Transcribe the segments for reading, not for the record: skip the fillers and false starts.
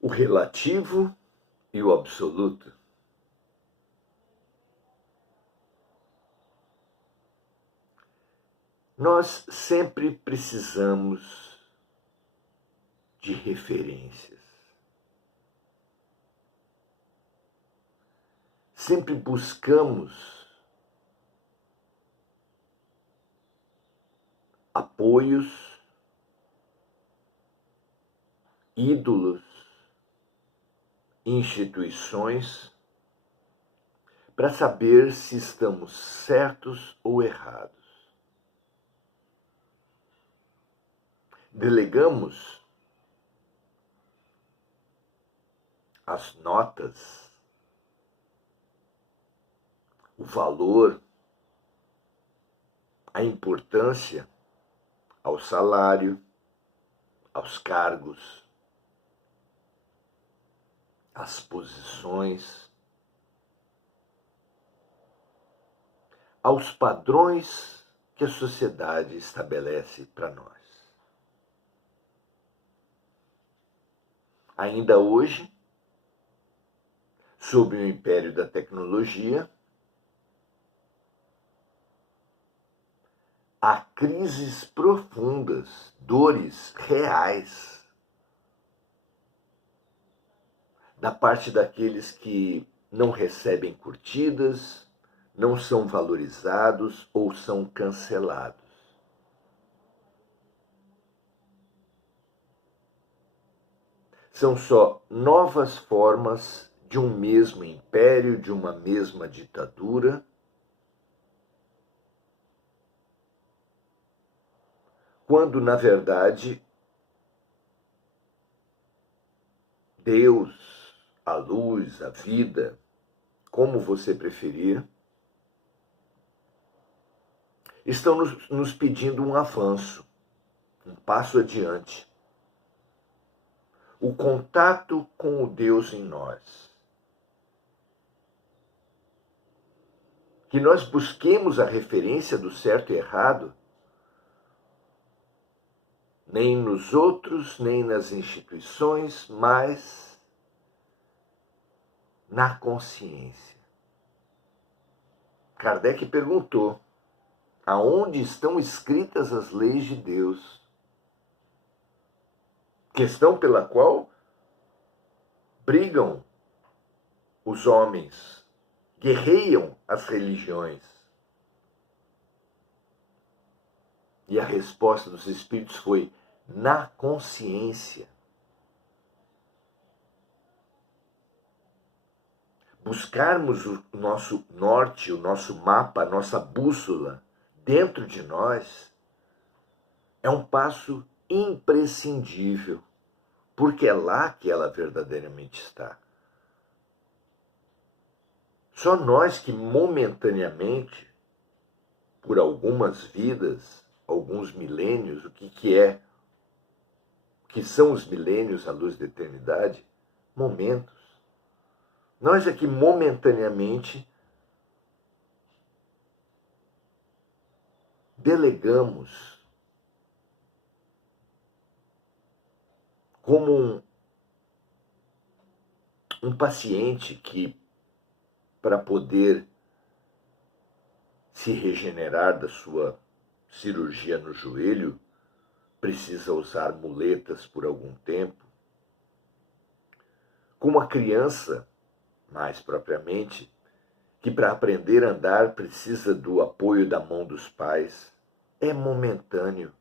o relativo e o absoluto. Nós sempre precisamos de referências. Sempre buscamos apoios, ídolos, instituições, para saber se estamos certos ou errados. Delegamos as notas, o valor, a importância ao salário, aos cargos, às posições, aos padrões que a sociedade estabelece para nós. Ainda hoje, sob o império da tecnologia, há crises profundas, dores reais, da parte daqueles que não recebem curtidas, não são valorizados ou são cancelados. São só novas formas de um mesmo império, de uma mesma ditadura, quando, na verdade, Deus, a luz, a vida, como você preferir, estão nos pedindo um avanço, um passo adiante. O contato com o Deus em nós. Que nós busquemos a referência do certo e errado, nem nos outros, nem nas instituições, mas na consciência. Kardec perguntou: aonde estão escritas as leis de Deus? Questão pela qual brigam os homens, guerreiam as religiões. E a resposta dos espíritos foi: na consciência. Buscarmos o nosso norte, o nosso mapa, a nossa bússola dentro de nós é um passo imprescindível, porque é lá que ela verdadeiramente está. Só nós que momentaneamente, por algumas vidas, alguns milênios, o que são os milênios à luz da eternidade? Momentos. Nós é que momentaneamente delegamos como um paciente que, para poder se regenerar da sua cirurgia no joelho, precisa usar muletas por algum tempo. Como a criança, mais propriamente, que para aprender a andar precisa do apoio da mão dos pais, é momentâneo.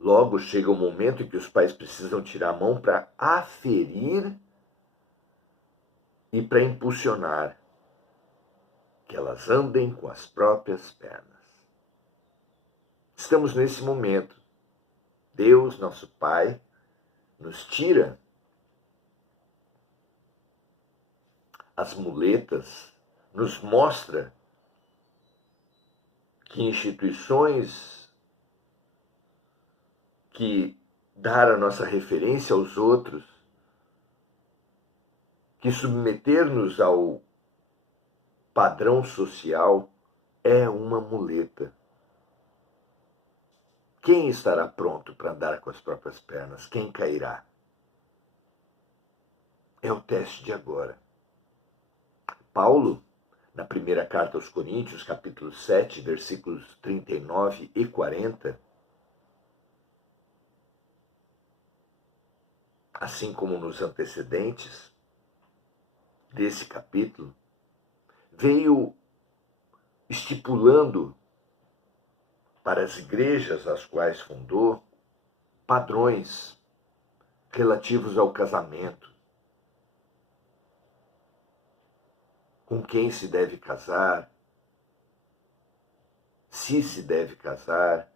Logo chega o momento em que os pais precisam tirar a mão para aferir e para impulsionar que elas andem com as próprias pernas. Estamos nesse momento. Deus, nosso Pai, nos tira as muletas, nos mostra que instituições que dar a nossa referência aos outros, que submeter-nos ao padrão social é uma muleta. Quem estará pronto para andar com as próprias pernas? Quem cairá? É o teste de agora. Paulo, na primeira carta aos Coríntios, capítulo 7, versículos 39 e 40, assim como nos antecedentes desse capítulo, veio estipulando para as igrejas às quais fundou padrões relativos ao casamento, com quem se deve casar, se deve casar,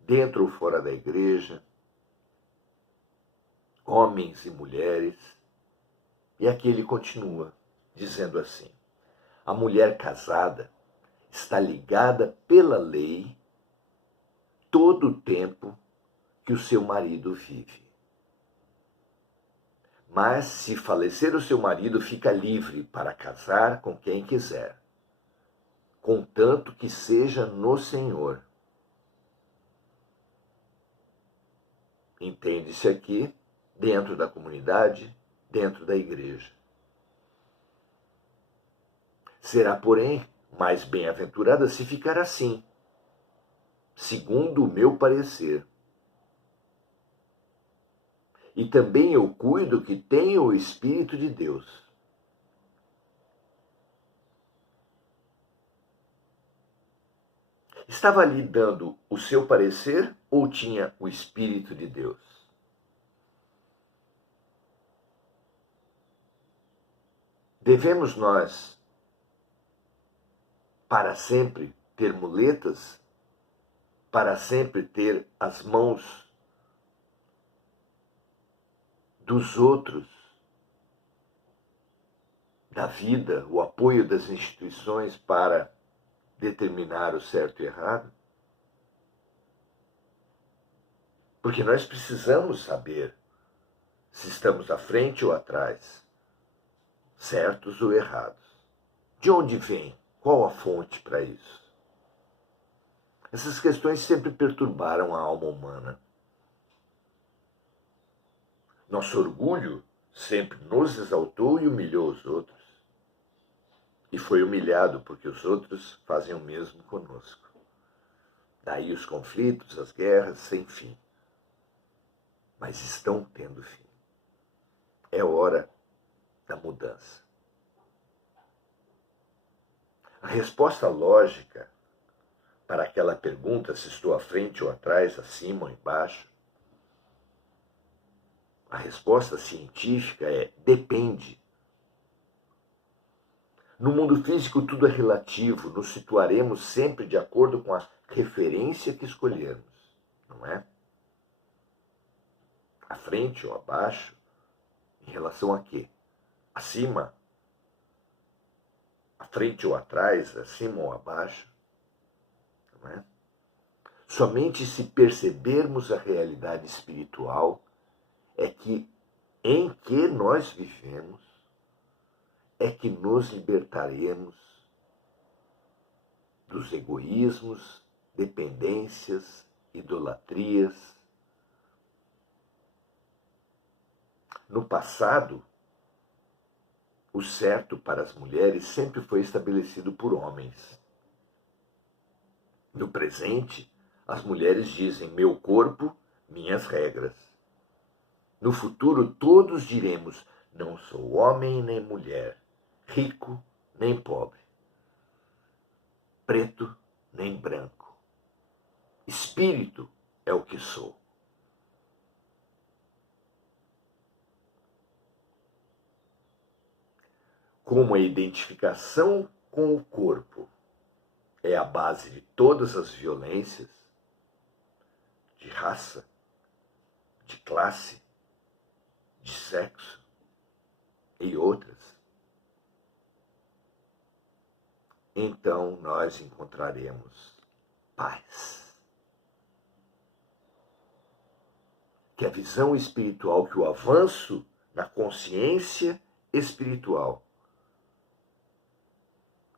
dentro ou fora da igreja, homens e mulheres. E aqui ele continua dizendo assim: a mulher casada está ligada pela lei todo o tempo que o seu marido vive. Mas, se falecer o seu marido, fica livre para casar com quem quiser, contanto que seja no Senhor. Entende-se aqui, dentro da comunidade, dentro da igreja. Será, porém, mais bem-aventurada se ficar assim, segundo o meu parecer. E também eu cuido que tenha o Espírito de Deus. Estava ali dando o seu parecer ou tinha o Espírito de Deus? Devemos nós, para sempre, ter muletas? Para sempre ter as mãos dos outros, da vida, o apoio das instituições para determinar o certo e errado? Porque nós precisamos saber se estamos à frente ou atrás, certos ou errados. De onde vem? Qual a fonte para isso? Essas questões sempre perturbaram a alma humana. Nosso orgulho sempre nos exaltou e humilhou os outros. E foi humilhado porque os outros fazem o mesmo conosco. Daí os conflitos, as guerras sem fim. Mas estão tendo fim. É hora da mudança. A resposta lógica para aquela pergunta se estou à frente ou atrás, acima ou embaixo, a resposta científica é depende. No mundo físico tudo é relativo, nos situaremos sempre de acordo com a referência que escolhermos, não é? À frente ou abaixo, em relação a quê? Acima? À frente ou atrás, acima ou abaixo? Não é? Somente se percebermos a realidade espiritual é que em que nós vivemos é que nos libertaremos dos egoísmos, dependências, idolatrias. No passado, o certo para as mulheres sempre foi estabelecido por homens. No presente, as mulheres dizem: meu corpo, minhas regras. No futuro, todos diremos: não sou homem nem mulher, rico nem pobre, preto nem branco. Espírito é o que sou. Como a identificação com o corpo é a base de todas as violências, de raça, de classe, de sexo e outras, então nós encontraremos paz. Que a visão espiritual, que o avanço na consciência espiritual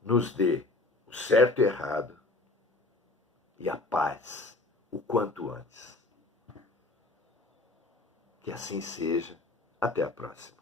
nos dê o certo e errado e a paz o quanto antes. Que assim seja. Até a próxima.